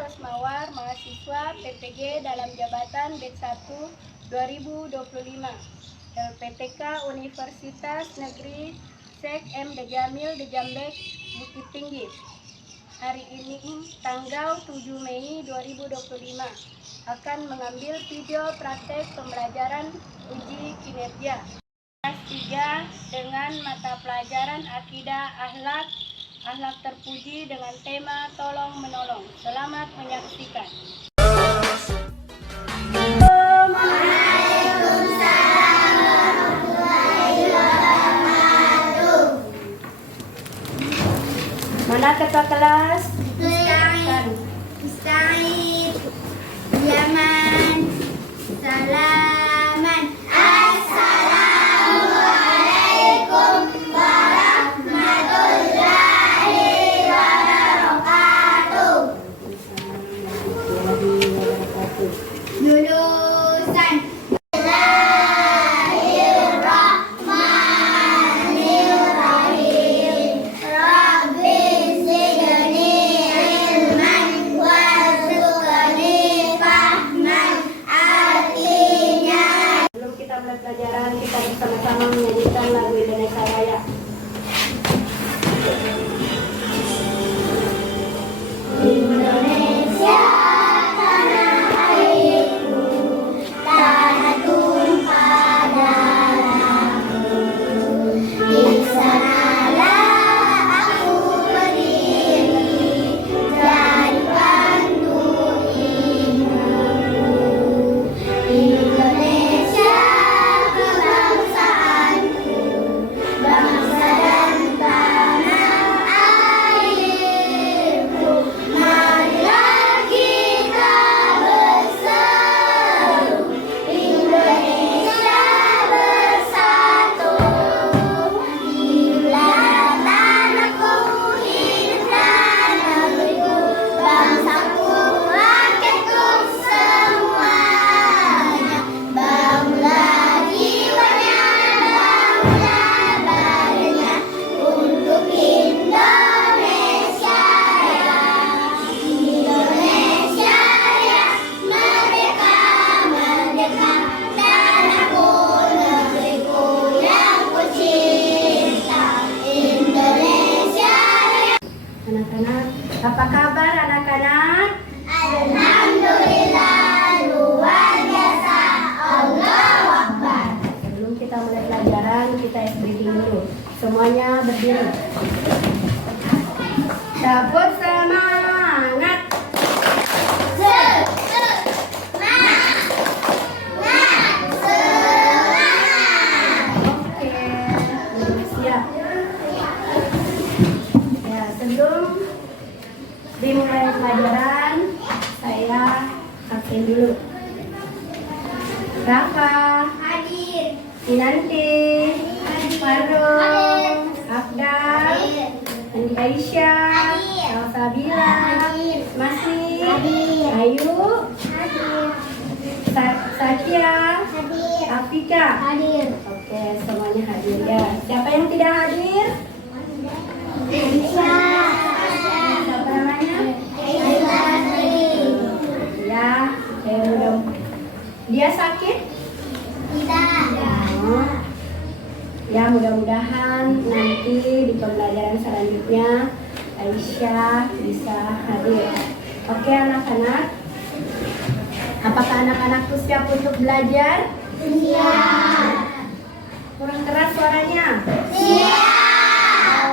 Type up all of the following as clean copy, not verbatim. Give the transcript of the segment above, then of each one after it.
Rosmawar, mahasiswa PPG dalam jabatan B1 2025 LPTK Universitas Negeri Syekh M. Dejamil Dejambek Bukit Tinggi. Hari ini tanggal 7 Mei 2025 akan mengambil video praktek pembelajaran uji kinerja kelas 3 dengan mata pelajaran akidah akhlak terpuji dengan tema tolong menolong. Selamat menyaksikan. Mana ketua kelas? Mustahil, Yaman, Salaman. Assalamualaikum warahmatullahi wabarakatuh. Lulusan. Pelajaran kita bersama-sama menyanyikan lagu Indonesia Raya. Indonesia tanah airku, tanah tumpah darahku. Di sanalah aku berdiri, jadi pandu imanku. Indonesia kebangsaanku, bangsa dan tanah airku. Marilah kita berseru, Indonesia bersatu. Hiduplah tanahku, hiduplah negeriku, bangsaku, rakyatku semuanya. Bangunlah jiwanya, bangunlah badannya untuk Indonesia Raya. Indonesia Raya, merdeka, merdeka, tanahku, negeriku yang ku cinta. Indonesia Raya. Anak-anak, apa kabar anak-anak? Alhamdulillah, luar biasa. Allahu Akbar. Sebelum kita mulai pelajaran, kita briefing dulu. Semuanya berdiri. Dapur semangat. Oke, udah siap. Ya, sebelum dimulai pelajaran, saya absen dulu. Rafa, Hadir. Kinanti, Farul, Afdal, Andi Aisyah, Salsabila, Masih, Ayu, Sakia, Afika. Hadir. Oke, semuanya hadir ya. Siapa yang tidak hadir? Siapa namanya? Ya, mudah. Dia sakit? Oh. Ya, mudah-mudahan nanti di pembelajaran selanjutnya Aisyah bisa hadir. Oke anak-anak, apakah anak-anakku siap untuk belajar? Siap. Kurang keras suaranya? Siap.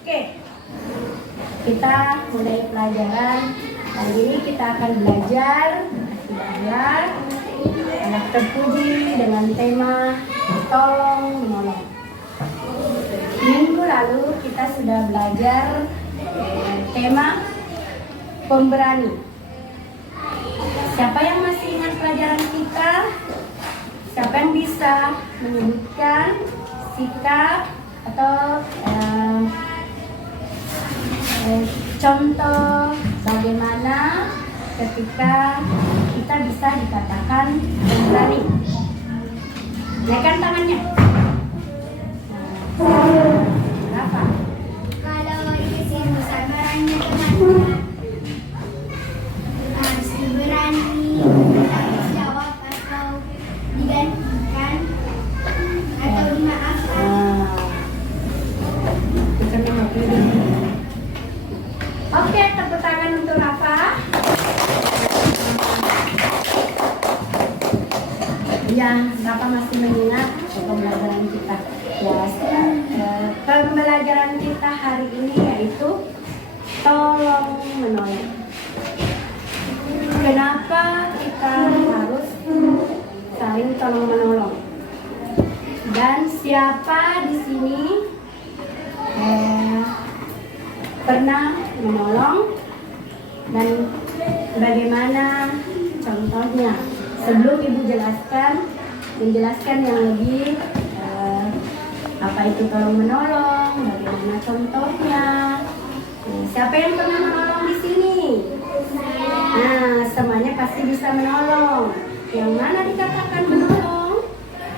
Oke, kita mulai pelajaran. Kali ini kita akan belajar anak terpuji dengan tema tolong menolong. Minggu lalu kita sudah belajar tema pemberani. Siapa yang masih ingat pelajaran kita? Siapa yang bisa menyebutkan sikap atau contoh bagaimana ketika kita bisa dikatakan pemberani? Naikkan tangannya. Berapa? Kalau di sini sabarannya teman-teman. Ya, Bapak masih mengingat pembelajaran kita. Ya, pembelajaran kita hari ini yaitu tolong menolong. Kenapa kita harus saling tolong menolong? Dan siapa di sini pernah menolong dan bagaimana contohnya? Sebelum Ibu menjelaskan yang lebih apa itu tolong menolong, bagaimana contohnya. Siapa yang pernah menolong di sini? Nah, semuanya pasti bisa menolong. Yang mana dikatakan menolong?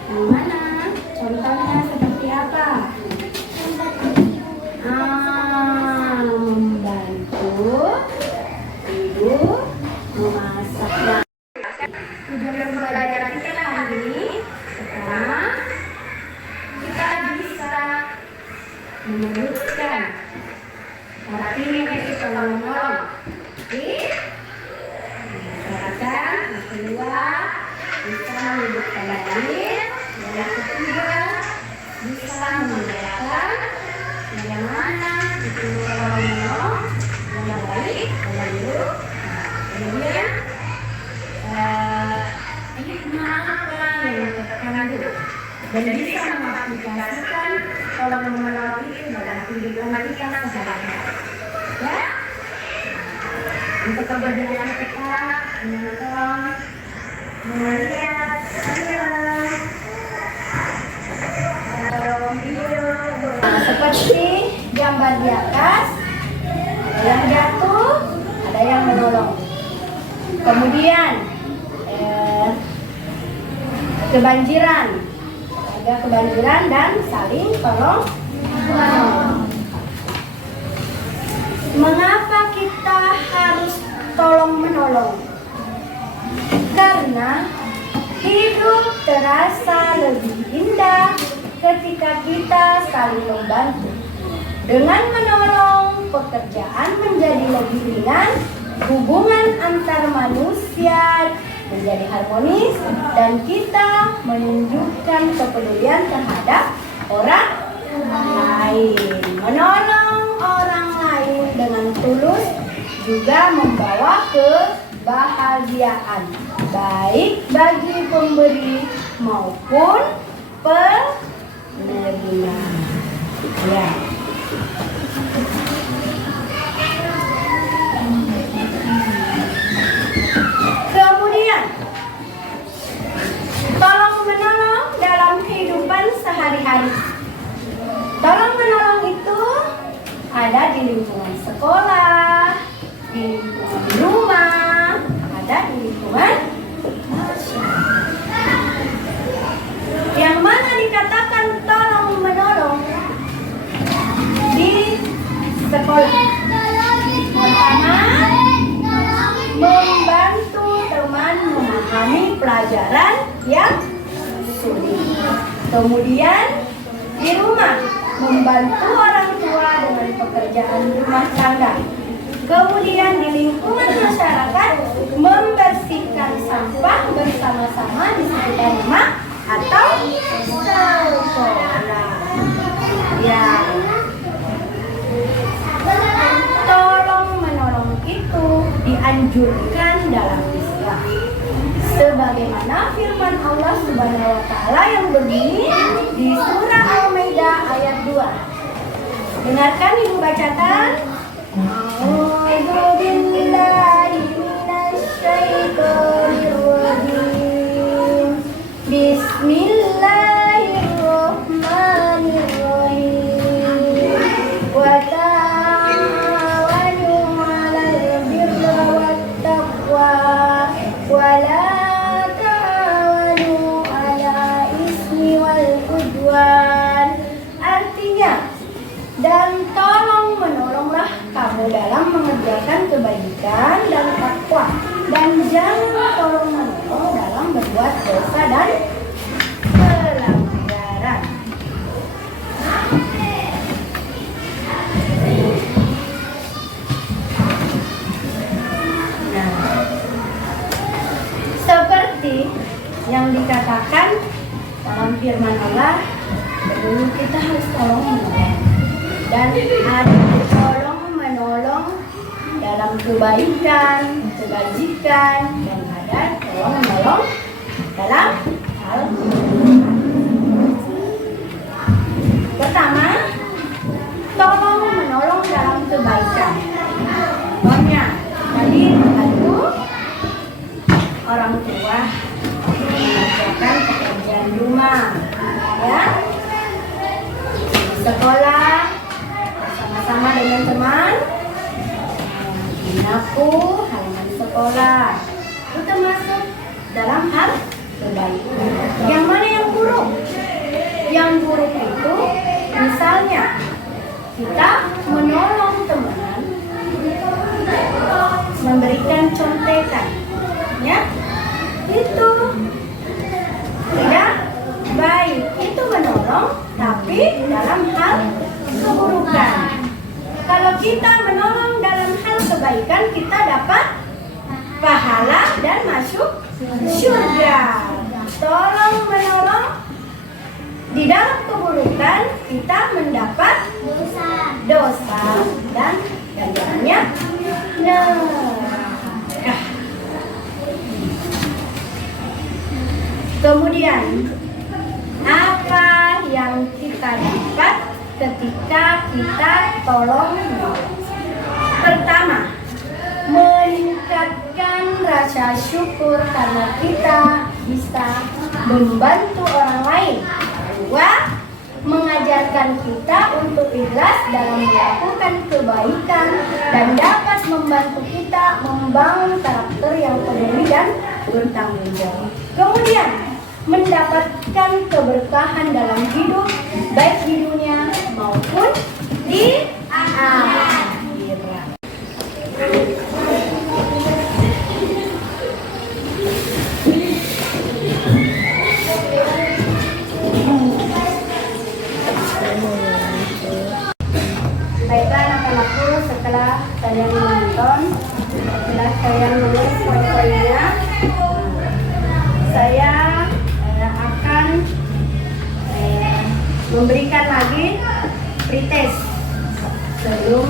Yang mana? Contohnya seperti apa? Membantu ibu memasak. Tujuan pembelajaran kita hari ini pertama, kita bisa menyebutkan artinya itu tolong menolong. Perhatikan, yang kedua bisa menyebutkan dalil, yang ketiga bisa membedakan yang mana itu tolong menolong yang baik, yang buruk. Kemudian apa yang terkandung dan bisa mengaplikasikan tolong menolong itu dalam kehidupan kita sehari-hari. Ya, untuk keberhasilan kita menonton, melihat video. Seperti gambar di atas, ada yang jatuh, ada yang menolong. Kemudian kebanjiran, ada kebanjiran dan saling tolong menolong. Mengapa kita harus tolong menolong? Karena hidup terasa lebih indah ketika kita saling membantu. Dengan menolong, pekerjaan menjadi lebih ringan, hubungan antar manusia menjadi harmonis, dan kita menunjukkan kepedulian terhadap orang lain. Menolong orang lain dengan tulus juga membawa kebahagiaan, baik bagi pemberi maupun penerima. Ya. Kemudian, tolong menolong dalam kehidupan sehari-hari. Tolong menolong itu ada di lingkungan sekolah, di lingkungan rumah, ada di lingkungan masyarakat. Yang mana dikatakan tolong menolong di sekolah. Pertama, membantu teman memahami pelajaran yang sulit. Kemudian di rumah, membantu orang tua dengan pekerjaan rumah tangga. Kemudian di lingkungan masyarakat, membersihkan sampah bersama-sama di sekitar rumah atau sekolah. Ya. Tolong menolong itu dianjurkan dalam Islam. Sebagaimana firman Allah Subhanahu wa taala yang berbunyi di surah Al-Maidah ayat 2. Dengarkan Ibu bacakan. A'udzu billahi minasy syaithanir rajim. Bismillahirrahmanirrahim. Wa ta'awanu 'alal birri wat taqwa wa la ta'awanu 'ala ismi wal udwan. Artinya, dan tolong menolonglah kamu dalam mengerjakan kebaikan yang dikatakan dalam firman Allah, kita harus tolong menolong. Dan ada tolong menolong dalam kebaikan, kebajikan, dan ada tolong menolong dalam hal pertama, tolong menolong dalam kebaikan. Contohnya, tadi membantu orang tua mengerjakan pekerjaan rumah, ya, sekolah bersama-sama dengan teman, menyapu halaman sekolah, itu termasuk dalam hal kebaikan. Yang mana yang buruk? Yang buruk itu misalnya kita menolong teman, memberikan contekan, ya, itu tidak baik. Itu menolong tapi dalam hal keburukan. Kalau kita menolong dalam hal kebaikan, kita dapat pahala dan masuk surga. Tolong menolong di dalam keburukan, kita mendapat dosa dan ganjarannya neraka. Kemudian, apa yang kita dapat ketika kita tolong menolong? Pertama, meningkatkan rasa syukur karena kita bisa membantu orang lain. Kedua, mengajarkan kita untuk ikhlas dalam melakukan kebaikan dan dapat membantu kita membangun karakter yang peduli dan bertanggung jawab. Kemudian, mendapatkan keberkahan dalam hidup, baik di dunia maupun di akhirat. Baiklah anak-anakku, setelah kalian menonton, setelah kalian menulis poin-poinnya, saya akan memberikan lagi pretest sebelum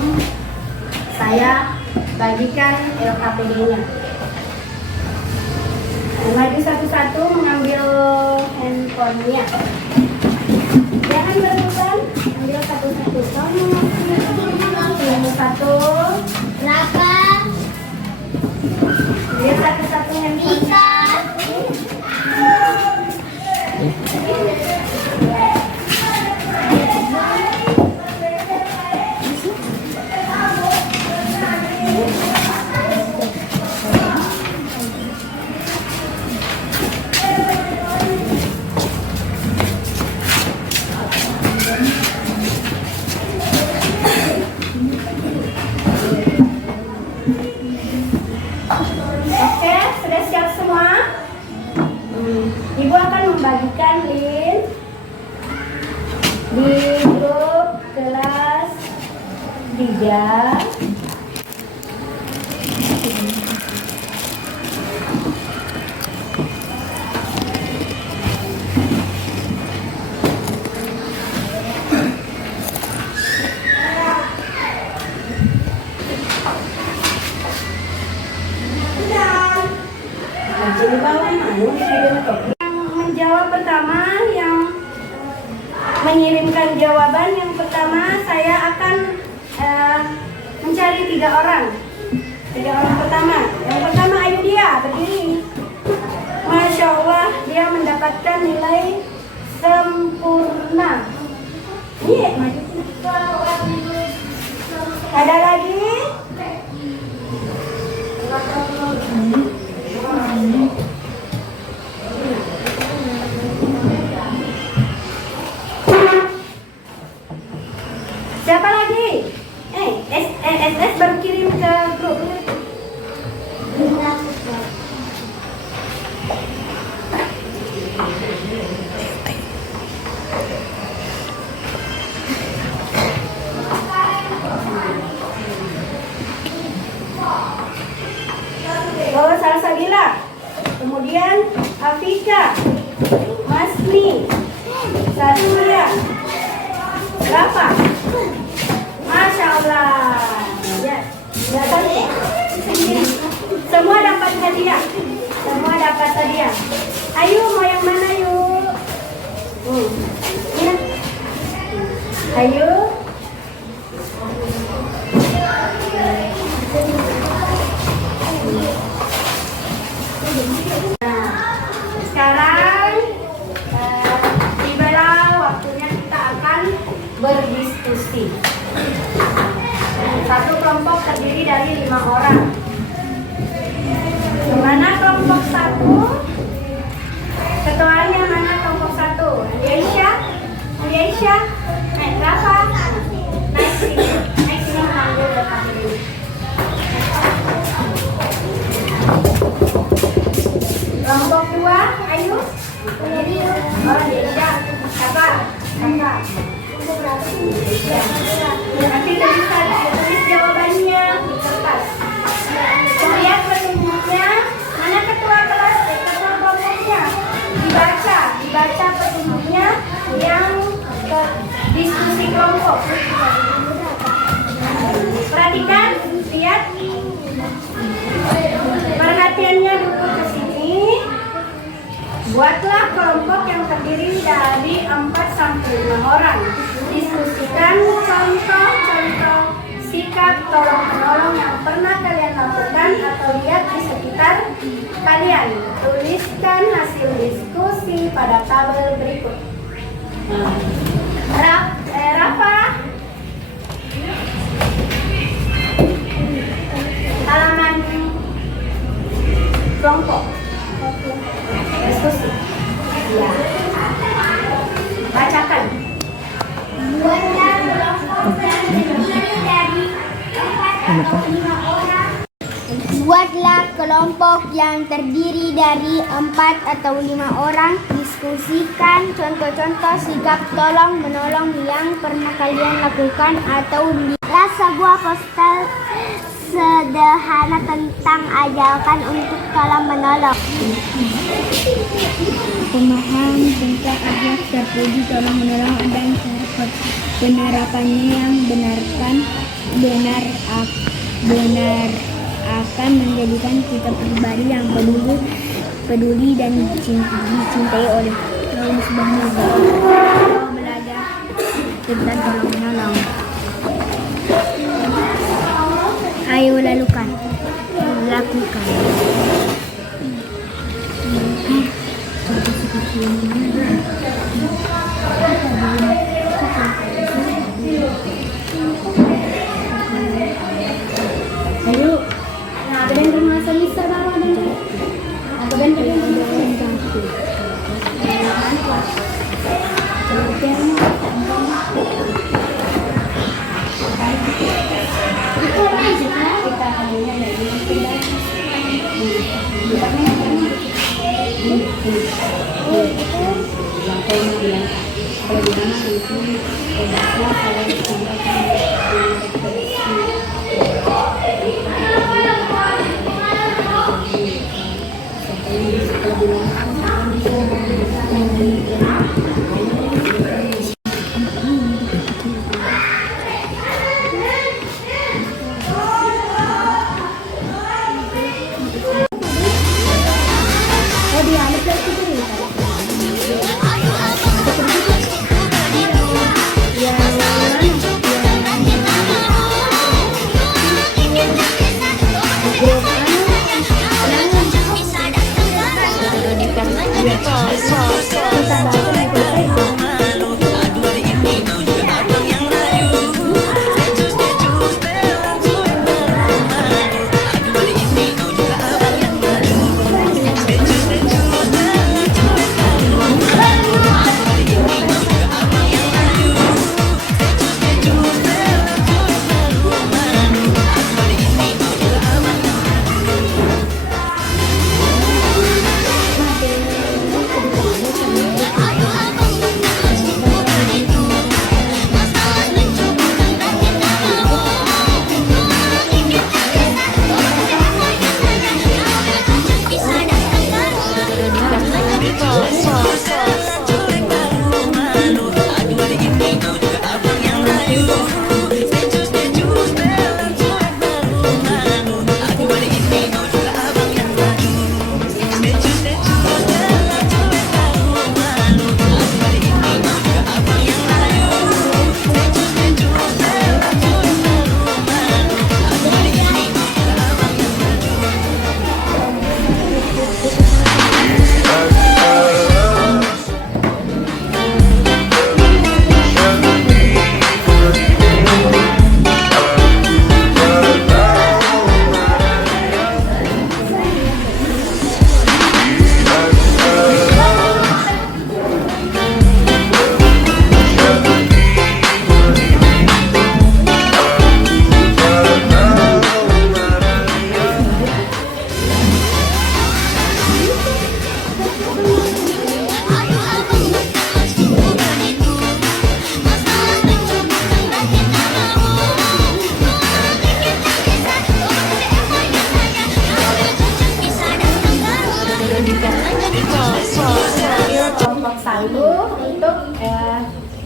saya bagikan LKPD-nya. Maju satu-satu mengambil handphonenya. Jangan berebutan, ambil satu-satu. Yang satu Raka, ambil satu-satu handphone. Ika, Oke, sudah siap semua? Ibu akan membagikan link di grup kelas 3. Jadi bawah yang menjawab pertama, yang mengirimkan jawaban yang pertama, saya akan mencari 3 orang. 3 orang pertama. Yang pertama ayo dia berdiri. Masya Allah, dia mendapatkan nilai sempurna. Iya, maju. Ada lagi? Siapa lagi? SS baru kirim ke grup. Oh, Salsabila. Kemudian Afika, Masni, Satria, berapa? Masya Allah. Ya, datang ya. Semua dapat hadiah. Semua dapat hadiah. Ayo, mau yang mana yuk? Ya. Ayo. Nah, sekarang tibalah waktunya kita akan berdiskusi. Satu kelompok terdiri dari 5 orang. Mana kelompok 1? Ketuanya mana kelompok 1? Aisyah? Aisyah? Naik berapa? Naik sini. Naik sini mengambil dekat ini. Kelompok 2, ayo. Oh, Aisyah. Kakak. Nanti bisa tulis jawabannya di kertas. Lihat petunjuknya. Mana ketua kelas? Ketua kelompoknya. Dibaca petunjuknya yang diskusi kelompok. Perhatikan, lihat. Perhatiannya dulu ke sini. Buatlah kelompok yang terdiri dari 4 sampai 5 orang. Diskusikan contoh-contoh sikap tolong-menolong yang pernah kalian lakukan atau lihat di sekitar kalian. Tuliskan hasil diskusi pada tabel berikut. Rafa, halaman kelompok diskusi. Ya. Bacakan. Buatlah kelompok yang terdiri dari 4 atau 5 orang. Diskusikan contoh-contoh sikap tolong menolong yang pernah kalian lakukan atau lihat sebuah poster sederhana tentang ajarkan untuk tolong menolong. Pemahaman tentang akhlak terpuji tolong menolong dan penerapannya yang benar akan menjadikan kita pribadi yang peduli dan dicintai oleh Allah Subhanahu wa Ta'ala. Belajar tentang tolong menolong. Ayo lakukan. Ayo. Nah, ada yang bermasa bisa bawa dan ada yang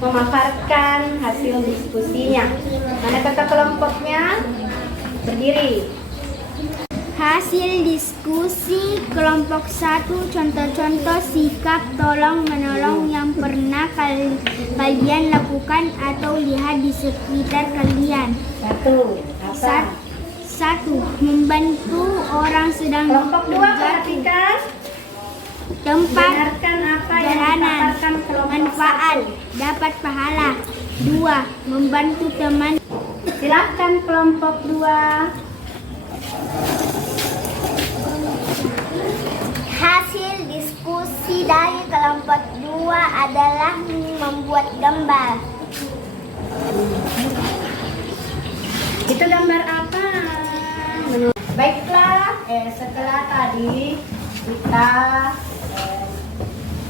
memaparkan hasil diskusinya. Mana kata kelompoknya? Berdiri. Hasil diskusi kelompok 1, contoh-contoh sikap tolong menolong yang pernah kalian lakukan atau lihat di sekitar kalian. Apa? 1. Membantu orang sedang Kelompok 2, bekerja. perhatikan. Tempat Dengarkan apa yang jalanan, dipaparkan kelompok manfaat, 1. dapat pahala. 2. Membantu teman. Silakan kelompok 2. Hasil diskusi dari kelompok 2 adalah membuat gambar. Itu gambar apa? Baiklah, setelah tadi kita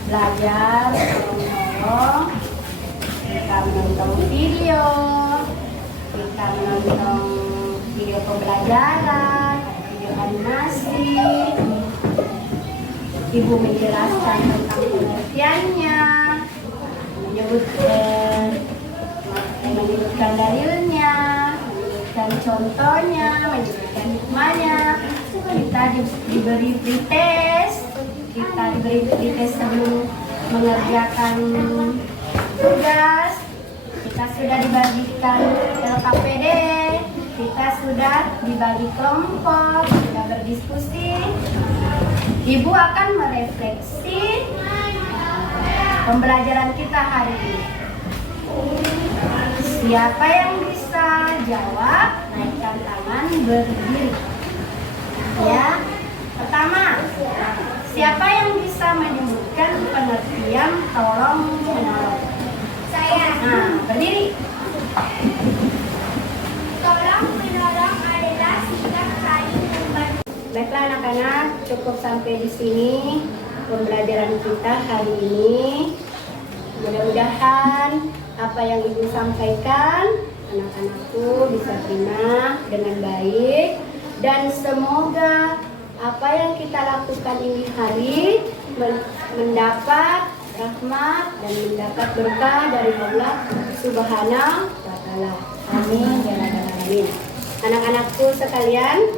belajar menolong, kita menonton video pembelajaran, video animasi. Ibu menjelaskan tentang pengertiannya, menyebutkan dalilnya, menyebutkan contohnya, menyebutkan hikmahnya. Kita diberi pretest, sebelum mengerjakan tugas. Kita sudah dibagikan LKPD, kita sudah dibagi kelompok, sudah berdiskusi. Ibu akan merefleksi pembelajaran kita hari ini. Siapa yang bisa jawab, naikkan tangan, berdiri. Ya, pertama, siapa yang bisa menyebutkan pengertian tolong menolong? Saya. Nah, berdiri. Tolong menolong adalah sikap saling membantu. Baiklah anak-anak, cukup sampai di sini pembelajaran kita hari ini. Mudah-mudahan apa yang Ibu sampaikan anak-anakku bisa terima dengan baik, dan semoga apa yang kita lakukan ini hari mendapat rahmat dan mendapat berkah dari Allah Subhanahu wa Ta'ala. Amin ya rabbal alamin. Anak-anakku sekalian,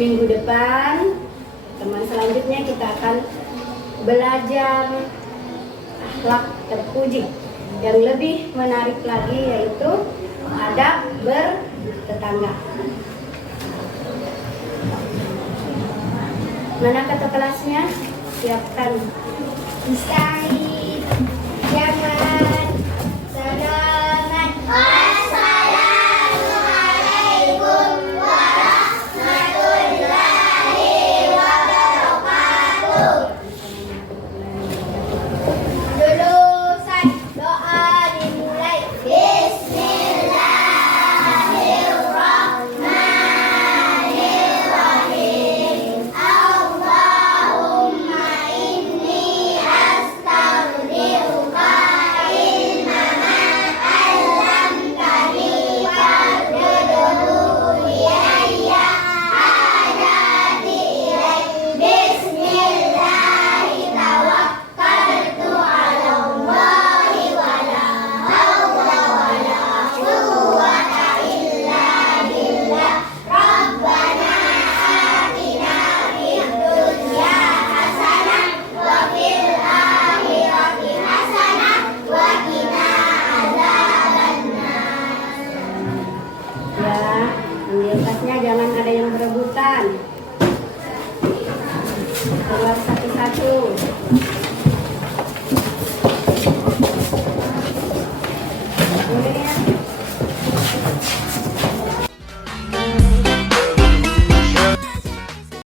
minggu depan teman selanjutnya kita akan belajar akhlak terpuji yang lebih menarik lagi, yaitu adab bertetangga. Mana kata kelasnya? Siapkan. Mustahil. Jangan. Selamat. Assalamualaikum warahmatullahi wabarakatuh. Lulusan doa dimulai. Bismillahirrahmanirrahim. Allahumma inni astaghfiruka ilma ma 'allamtani warzuqhu ilayya hajati ilaik. Bismillahi tawakkaltu 'ala Allahi wa la hawla wa la quwwata illa billah. Rabbana atina fid dunya hasanah wa fil akhirati hasanah wa qina adzabannar. Ya, ambil tasnya, jangan ada yang berebutan. Keluar satu-satu.